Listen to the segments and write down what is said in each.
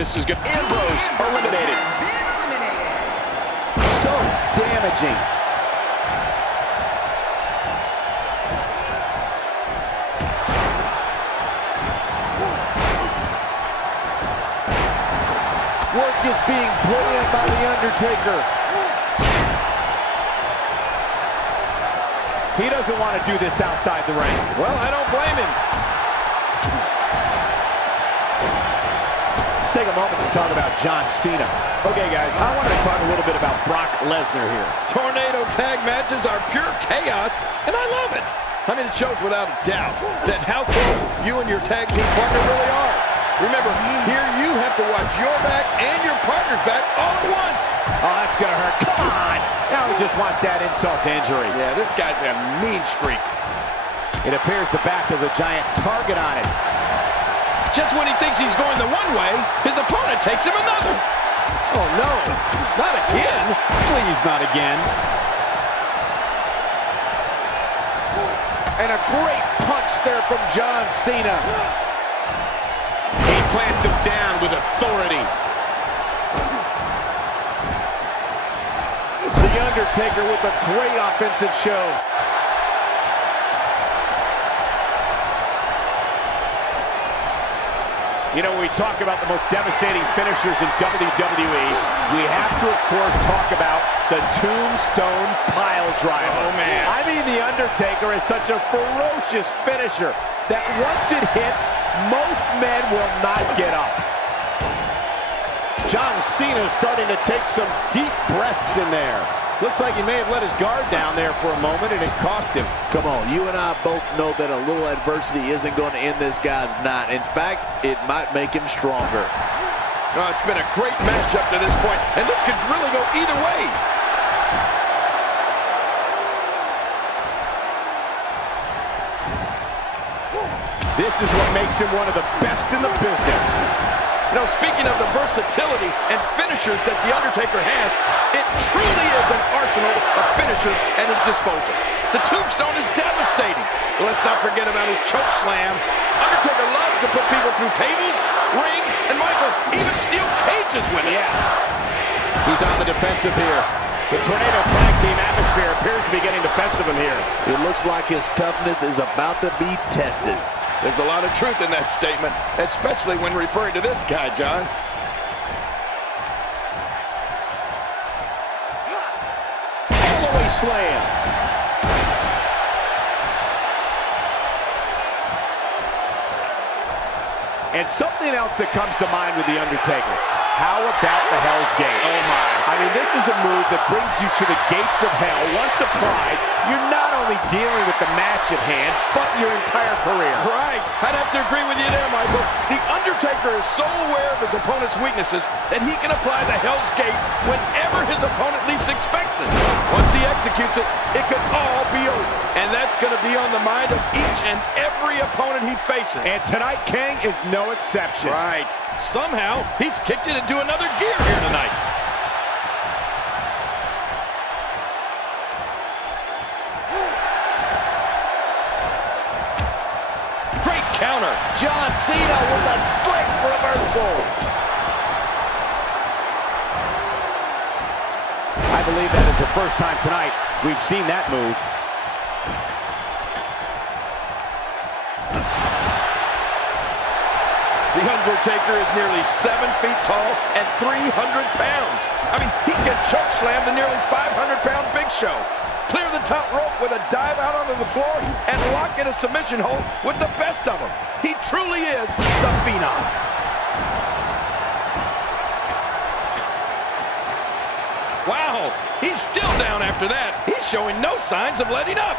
this is good. Ambrose eliminated. So damaging. Work is being put in by The Undertaker. He doesn't want to do this outside the ring. Well, I don't blame him. Let's take a moment to talk about John Cena. Okay, guys, I want to talk a little bit about Brock Lesnar here. Tornado tag matches are pure chaos, and I love it. I mean, it shows without a doubt that how close you and your tag team partner really are. Remember, here you have to watch your back and your partner's back all at once. Oh, that's going to hurt. Come on. Now he just wants that insult to injury. Yeah, this guy's a mean streak. It appears the back has a giant target on it. Just when he thinks he's going the one way, his opponent takes him another. Oh, no. Not again. Please, not again. And a great punch there from John Cena. He plants him down with authority. The Undertaker with a great offensive show. You know, when we talk about the most devastating finishers in WWE, we have to, of course, talk about the Tombstone Pile Driver. Oh, man. I mean, The Undertaker is such a ferocious finisher that once it hits, most men will not get up. John Cena is starting to take some deep breaths in there. Looks like he may have let his guard down there for a moment, and it cost him. Come on, you and I both know that a little adversity isn't going to end this guy's night. In fact, it might make him stronger. Oh, it's been a great match up to this point, and this could really go either way. This is what makes him one of the best in the business. You know, speaking of the versatility and finishers that The Undertaker has, it truly is an arsenal of finishers at his disposal. The Tombstone is devastating. But let's not forget about his choke slam. Undertaker loves to put people through tables, rings, and Michael, even steel cages with it. Yeah. He's on the defensive here. The Tornado Tag Team atmosphere appears to be getting the best of him here. It looks like his toughness is about to be tested. There's a lot of truth in that statement, especially when referring to this guy, John. All-the-way slam. And something else that comes to mind with The Undertaker. How about the Hell's Gate? Oh, my. I mean, this is a move that brings you to the gates of hell. Once applied, you're not only dealing with the match at hand, but your entire career. Right. I'd have to agree with you there, Michael. The Undertaker is so aware of his opponent's weaknesses that he can apply the Hell's Gate whenever his opponent least expects it. Once he executes it, it could all be over. And that's going to be on the mind of each and every opponent he faces. And tonight, King, is no exception. Right. Somehow, he's kicked it into another gear here tonight. Great counter. John Cena with a slick reversal. I believe that is the first time tonight we've seen that move. The Undertaker is nearly 7 feet tall and 300 pounds. I mean, he can choke slam the nearly 500-pound Big Show, clear the top rope with a dive out onto the floor, and lock in a submission hold with the best of them. He truly is the Phenom. Wow, he's still down after that. He's showing no signs of letting up.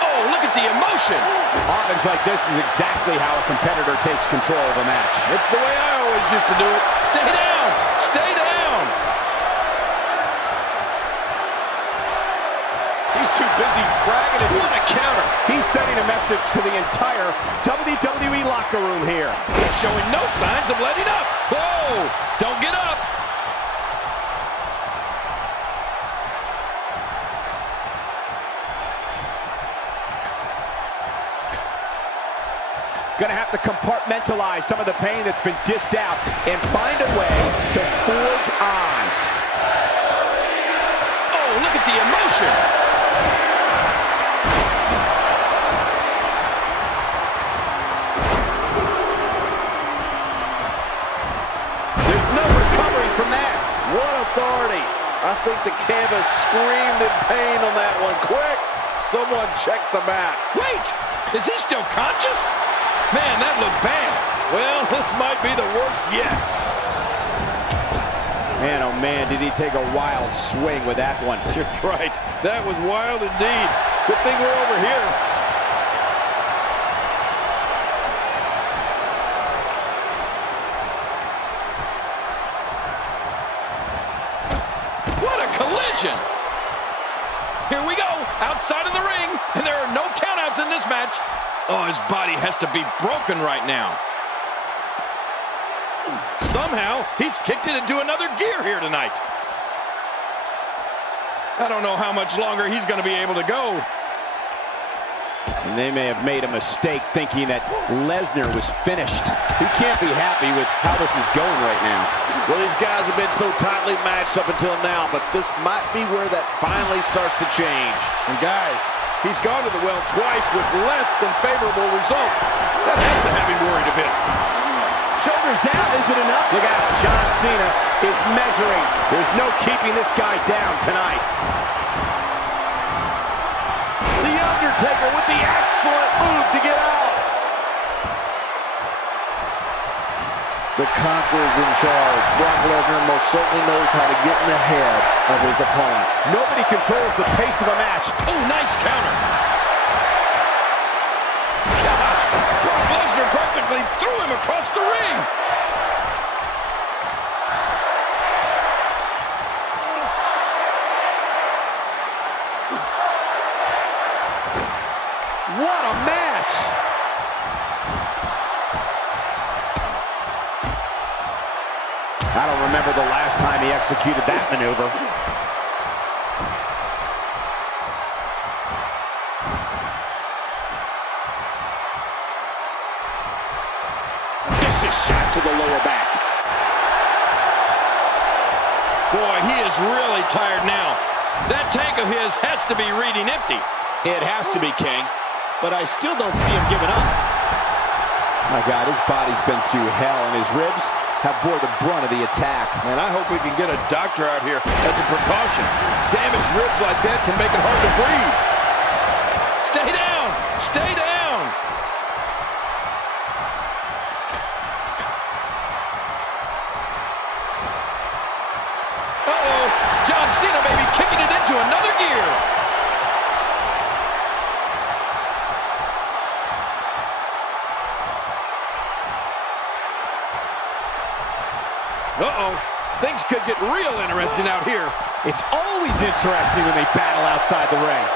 Oh, look at the emotion. Offense like this is exactly how a competitor takes control of a match. It's the way I always used to do it. Stay down. Stay down. He's too busy bragging. And what a counter. He's sending a message to the entire WWE locker room here. He's showing no signs of letting up. Whoa, don't get up. Gonna have to compartmentalize some of the pain that's been dished out and find a way to forge on. Oh, look at the emotion. There's no recovery from that. What authority. I think the canvas screamed in pain on that one. Quick, someone check the mat. Wait, is he still conscious? Man, that looked bad. Well, this might be the worst yet. Man, oh man, did he take a wild swing with that one. You're right. That was wild indeed. Good thing we're over here. What a collision. Here we go, outside of the ring, and there are no countouts in this match. Oh, his body has to be broken right now. Somehow, he's kicked it into another gear here tonight. I don't know how much longer he's going to be able to go. And they may have made a mistake thinking that Lesnar was finished. He can't be happy with how this is going right now. Well, these guys have been so tightly matched up until now, but this might be where that finally starts to change. And guys, he's gone to the well twice with less than favorable results. That has to have him worried a bit. Shoulders down, is it enough? Look out, John Cena is measuring. There's no keeping this guy down tonight. The Undertaker with the excellent move to get out. The Conqueror's in charge. Brock Lesnar most certainly knows how to get in the head of his opponent. Nobody controls the pace of a match. Oh, nice counter. Gosh, Brock Lesnar practically threw him across the ring. What a match! I don't remember the last time he executed that maneuver. Vicious shot to the lower back. Boy, he is really tired now. That tank of his has to be reading empty. It has to be, King. But I still don't see him giving up. My God, his body's been through hell, and his ribs have bore the brunt of the attack. And I hope we can get a doctor out here as a precaution. Damaged ribs like that can make it hard to breathe. Stay down! Stay down! Uh-oh! John Cena may be kicking it into another gear. Uh-oh. Things could get real interesting out here. It's always interesting when they battle outside the ring.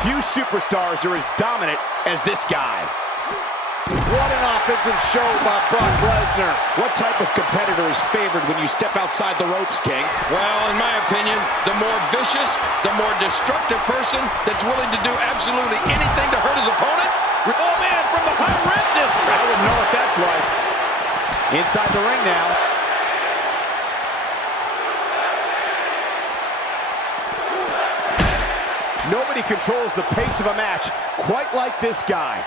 Few superstars are as dominant as this guy. What an offensive show by Brock Lesnar. What type of competitor is favored when you step outside the ropes, King? Well, in my opinion, the more vicious, the more destructive person that's willing to do absolutely anything to hurt his opponent. Oh, man, from the high red district. I wouldn't know what that's like. Inside the ring now. Nobody controls the pace of a match quite like this guy.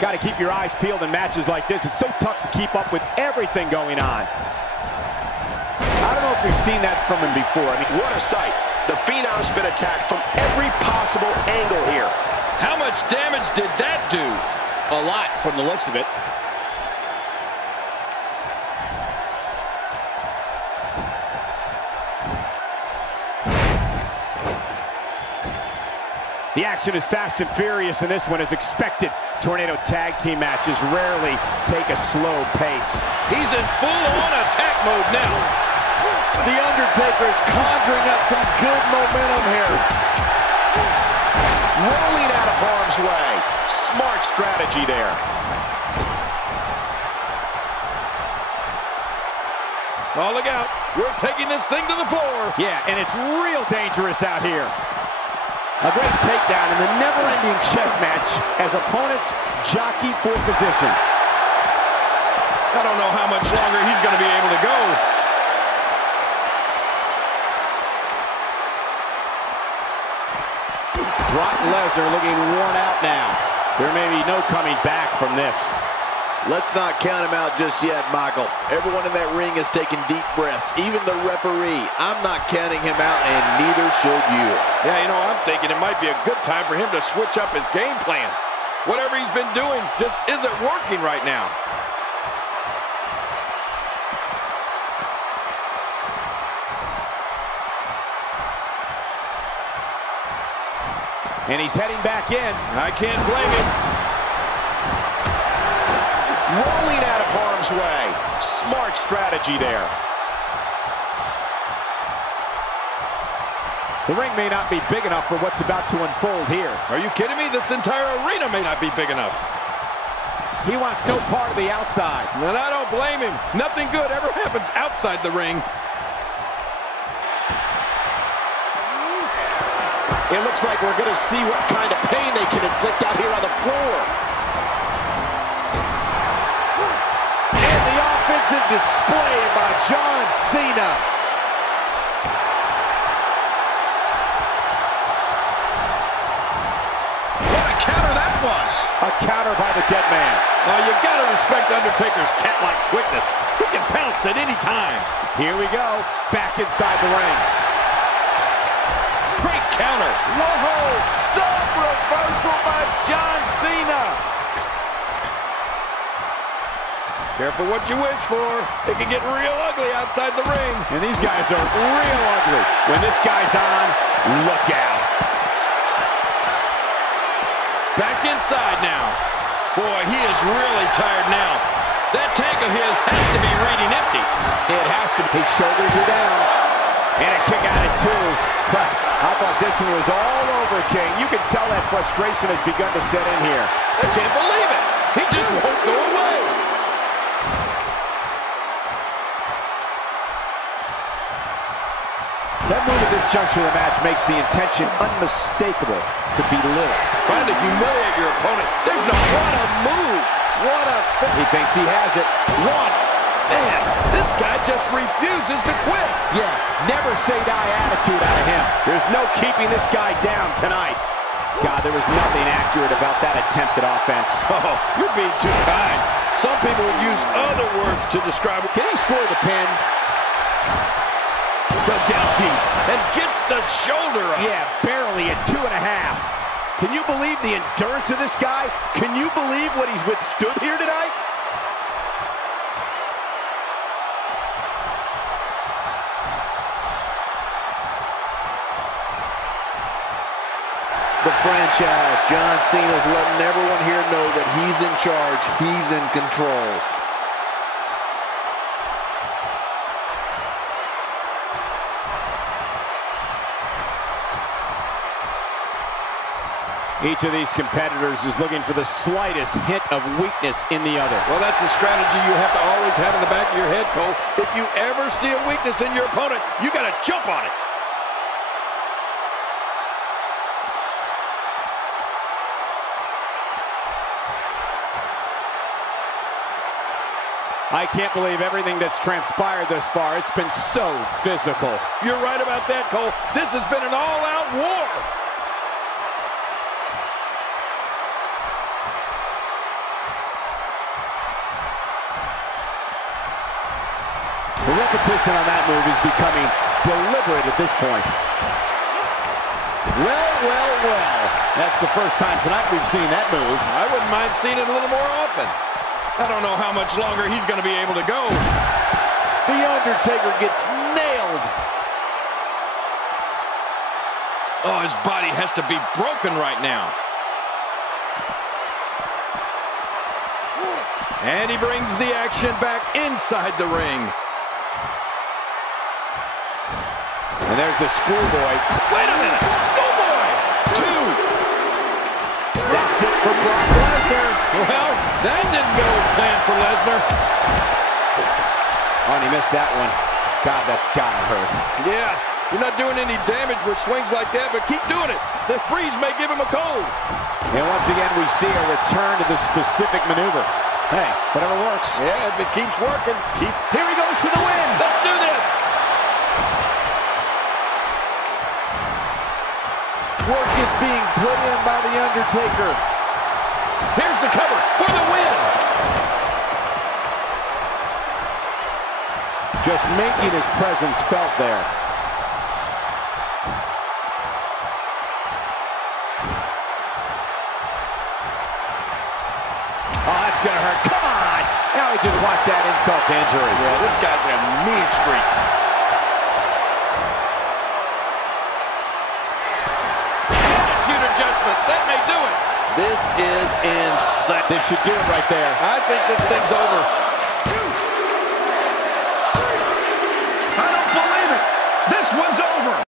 Got to keep your eyes peeled in matches like this. It's so tough to keep up with everything going on. I don't know if we've seen that from him before. I mean, what a sight. The Phenom's been attacked from every possible angle here. How much damage did that do? A lot from the looks of it. The action is fast and furious, and this one is expected. Tornado tag team matches rarely take a slow pace. He's in full-on attack mode now. The Undertaker is conjuring up some good momentum here. Rolling out of harm's way. Smart strategy there. Oh, look out. We're taking this thing to the floor. Yeah, and it's real dangerous out here. A great takedown in the never-ending chess match as opponents jockey for position. I don't know how much longer he's going to be able to go. Brock Lesnar looking worn out now. There may be no coming back from this. Let's not count him out just yet, Michael. Everyone in that ring is taking deep breaths, even the referee. I'm not counting him out, and neither should you. Yeah, you know, I'm thinking it might be a good time for him to switch up his game plan. Whatever he's been doing just isn't working right now. And he's heading back in. I can't blame him. Rolling out of harm's way. Smart strategy there. The ring may not be big enough for what's about to unfold here. Are you kidding me? This entire arena may not be big enough. He wants no part of the outside. And I don't blame him. Nothing good ever happens outside the ring. It looks like we're going to see what kind of pain they can inflict out here on the floor. And the offensive display by John Cena. What a counter that was. A counter by the dead man. Oh, you got to respect Undertaker's cat-like quickness. He can pounce at any time. Here we go. Back inside the ring. Great counter. Whoa, sub reversal by John Cena. Careful what you wish for. It can get real ugly outside the ring. And these guys are real ugly. When this guy's on, look out. Back inside now. Boy, he is really tired now. That tank of his has to be reading empty. It has to. His shoulders are down. And a kick out at two. But I thought this one was all over, King. You can tell that frustration has begun to set in here. I can't believe it. He just won't go away. That move at this juncture of the match makes the intention unmistakable to belittle. Trying to humiliate your opponent. There's no what a moves. What a He thinks he has it. one. Man, this guy just refuses to quit. Yeah, never say die attitude out of him. There's no keeping this guy down tonight. God, there was nothing accurate about that attempted offense. Oh, you're being too kind. Some people would use other words to describe it. Can he score the pin? Dug down deep and gets the shoulder up. Yeah, barely at 2.5. Can you believe the endurance of this guy? Can you believe what he's withstood here tonight? The franchise, John Cena's letting everyone here know that he's in charge, he's in control. Each of these competitors is looking for the slightest hint of weakness in the other. Well, that's a strategy you have to always have in the back of your head, Cole. If you ever see a weakness in your opponent, you got to jump on it. I can't believe everything that's transpired thus far. It's been so physical. You're right about that, Cole. This has been an all-out war. The repetition on that move is becoming deliberate at this point. Well, well, well. That's the first time tonight we've seen that move. I wouldn't mind seeing it a little more often. I don't know how much longer he's going to be able to go. The Undertaker gets nailed. Oh, his body has to be broken right now. And he brings the action back inside the ring. And there's the schoolboy. Wait a minute. Schoolboy. 2. That's it for Brock Lesnar. Well, that didn't go as planned for Lesnar. Oh, and he missed that one. God, that's gotta hurt. Yeah, you're not doing any damage with swings like that, but keep doing it. The breeze may give him a cold. And once again, we see a return to the specific maneuver. Hey, whatever works. Yeah, if it keeps working, keep... Here he goes for the win. Let's do this. Work is being put in by The Undertaker. Here's the cover for the win. Just making his presence felt there. Oh, that's gonna hurt. Come on! Now he just wants that insult to injury. Yeah, this guy's a mean streak. Attitude adjustment. That may do it. This is insane. This should do it right there. I think this thing's over.